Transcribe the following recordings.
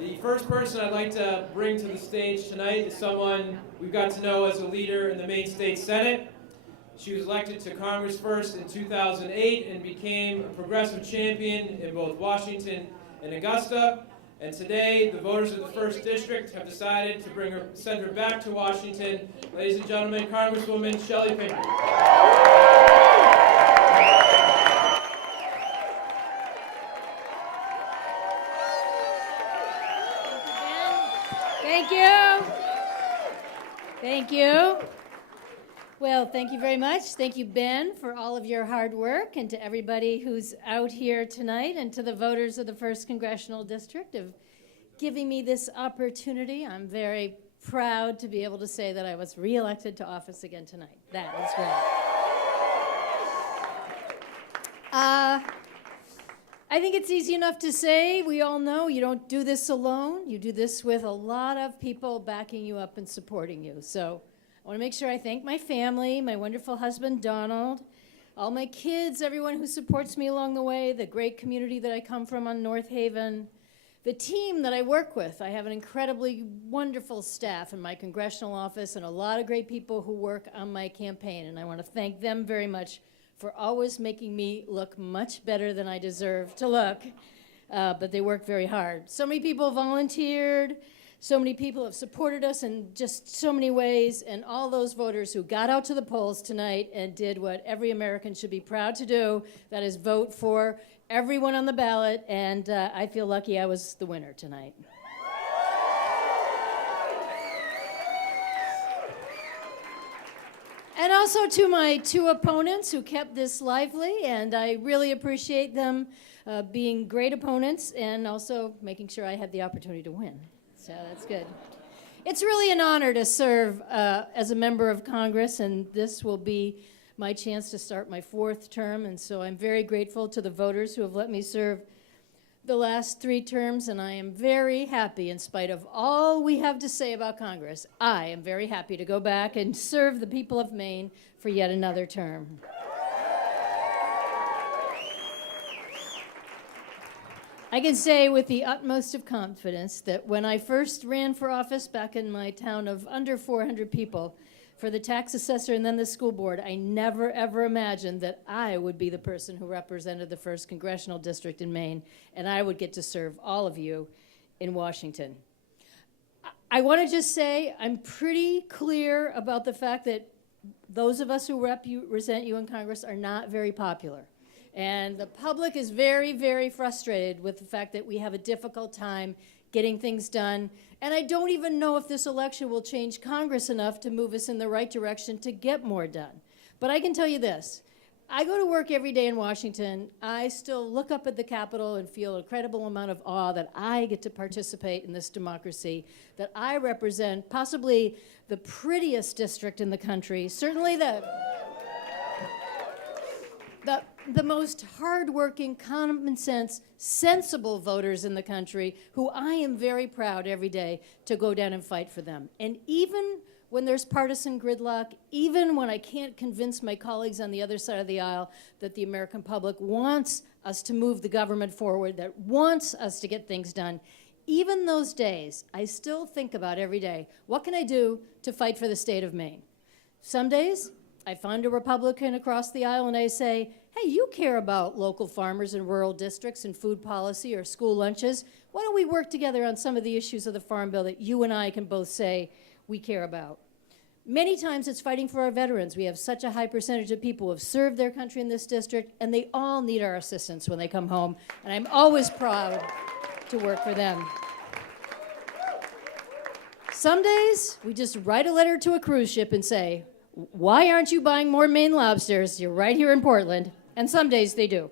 The first person I'd like to bring to the stage tonight is someone we've got to know as a leader in the Maine State Senate. She was elected to Congress first in 2008 and became a progressive champion in both Washington and Augusta. And today, the voters of the 1st District have decided to send her back to Washington. Ladies and gentlemen, Congresswoman Chellie Pingree. Thank you. Thank you. Well, thank you very much. Thank you, Ben, for all of your hard work, and to everybody who's out here tonight, and to the voters of the 1st Congressional District of giving me this opportunity. I'm very proud to be able to say that I was reelected to office again tonight. That is great. I think it's easy enough to say. We all know you don't do this alone. You do this with a lot of people backing you up and supporting you. So I want to make sure I thank my family, my wonderful husband, Donald, all my kids, everyone who supports me along the way, the great community that I come from on North Haven, the team that I work with. I have an incredibly wonderful staff in my congressional office and a lot of great people who work on my campaign, and I want to thank them very much for always making me look much better than I deserve to look, but they work very hard. So many people volunteered, so many people have supported us in just so many ways, and all those voters who got out to the polls tonight and did what every American should be proud to do, that is vote for everyone on the ballot, and I feel lucky I was the winner tonight. And also to my 2 opponents who kept this lively, and I really appreciate them being great opponents and also making sure I had the opportunity to win. So that's good. It's really an honor to serve as a member of Congress, and this will be my chance to start my 4th term, and so I'm very grateful to the voters who have let me serve the last 3 terms, and I am very happy, in spite of all we have to say about Congress, I am very happy to go back and serve the people of Maine for yet another term. I can say with the utmost of confidence that when I first ran for office back in my town of under 400 people, for the tax assessor and then the school board, I never, ever imagined that I would be the person who represented the 1st Congressional District in Maine, and I would get to serve all of you in Washington. I want to just say I'm pretty clear about the fact that those of us who represent you in Congress are not very popular. And the public is very, very frustrated with the fact that we have a difficult time getting things done. And I don't even know if this election will change Congress enough to move us in the right direction to get more done. But I can tell you this. I go to work every day in Washington. I still look up at the Capitol and feel an incredible amount of awe that I get to participate in this democracy, that I represent possibly the prettiest district in the country, certainly the most hardworking, common sense, sensible voters in the country who I am very proud every day to go down and fight for them. And even when there's partisan gridlock, even when I can't convince my colleagues on the other side of the aisle that the American public wants us to move the government forward, that wants us to get things done, even those days, I still think about every day, what can I do to fight for the state of Maine? Some days, I find a Republican across the aisle and I say, hey, you care about local farmers in rural districts and food policy or school lunches. Why don't we work together on some of the issues of the Farm Bill that you and I can both say we care about? Many times it's fighting for our veterans. We have such a high percentage of people who have served their country in this district, and they all need our assistance when they come home, and I'm always proud to work for them. Some days, we just write a letter to a cruise ship and say, why aren't you buying more Maine lobsters? You're right here in Portland. And some days they do.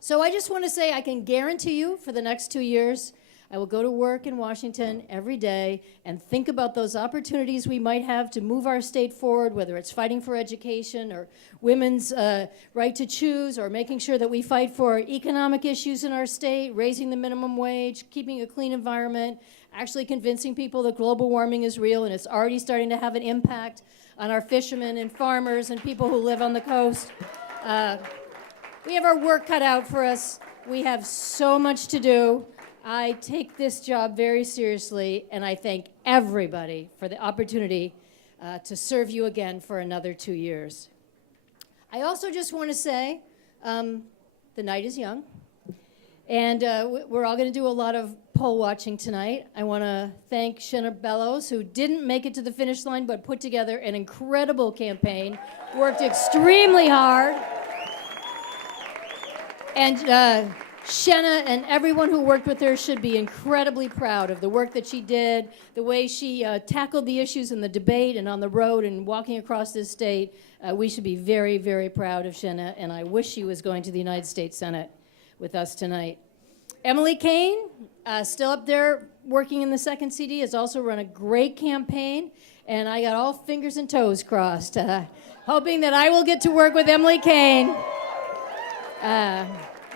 So I just want to say I can guarantee you for the next 2 years, I will go to work in Washington every day and think about those opportunities we might have to move our state forward, whether it's fighting for education or women's right to choose, or making sure that we fight for economic issues in our state, raising the minimum wage, keeping a clean environment, actually convincing people that global warming is real and it's already starting to have an impact on our fishermen and farmers and people who live on the coast. We have our work cut out for us. We have so much to do. I take this job very seriously, and I thank everybody for the opportunity to serve you again for another 2 years. I also just want to say the night is young, and we're all going to do a lot of poll watching tonight. I want to thank Shenna Bellows, who didn't make it to the finish line but put together an incredible campaign, worked extremely hard. And Shenna and everyone who worked with her should be incredibly proud of the work that she did, the way she tackled the issues in the debate and on the road and walking across this state. We should be very, very proud of Shenna, and I wish she was going to the United States Senate with us tonight. Emily Kane, still up there working in the 2nd CD, has also run a great campaign, and I got all fingers and toes crossed, hoping that I will get to work with Emily Kane.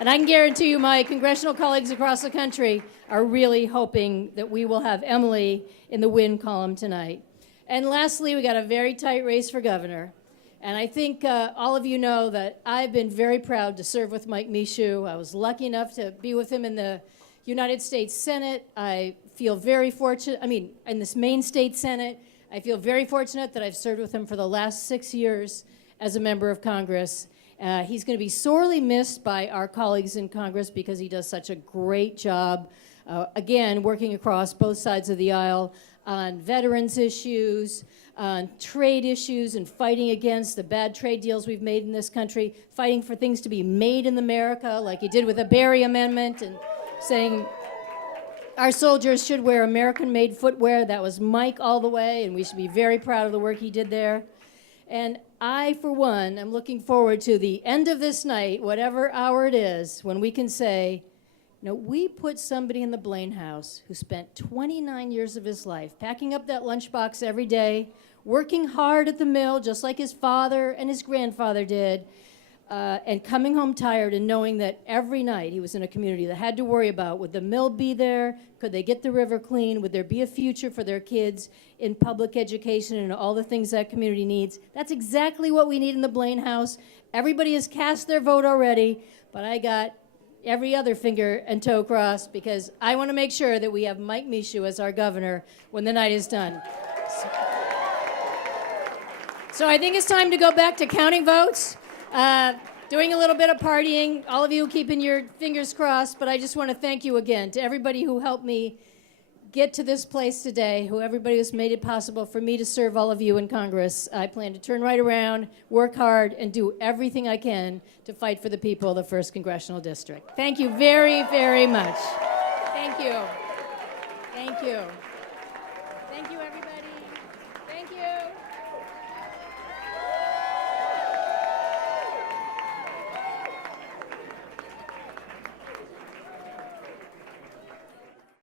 And I can guarantee you my congressional colleagues across the country are really hoping that we will have Emily in the win column tonight. And lastly, we got a very tight race for governor. And I think all of you know that I've been very proud to serve with Mike Michoud. I was lucky enough to be with him in the United States Senate. I feel very fortunate, in this Maine State Senate, I feel very fortunate that I've served with him for the last 6 years as a member of Congress. He's going to be sorely missed by our colleagues in Congress because he does such a great job, again, working across both sides of the aisle on veterans issues, on trade issues, and fighting against the bad trade deals we've made in this country, fighting for things to be made in America, like he did with the Berry Amendment, and saying our soldiers should wear American-made footwear. That was Mike all the way, and we should be very proud of the work he did there. And I, for one, am looking forward to the end of this night, whatever hour it is, when we can say, we put somebody in the Blaine House who spent 29 years of his life packing up that lunchbox every day, working hard at the mill, just like his father and his grandfather did, and coming home tired and knowing that every night he was in a community that had to worry about, would the mill be there? Could they get the river clean? Would there be a future for their kids in public education and all the things that community needs? That's exactly what we need in the Blaine House. Everybody has cast their vote already, but I got every other finger and toe crossed because I want to make sure that we have Mike Michoud as our governor when the night is done. So I think it's time to go back to counting votes. Doing a little bit of partying, all of you keeping your fingers crossed, but I just want to thank you again to everybody who helped me get to this place today, everybody who's made it possible for me to serve all of you in Congress. I plan to turn right around, work hard, and do everything I can to fight for the people of the 1st Congressional District. Thank you very, very much. Thank you. Thank you. Thank you, everybody. Thank you.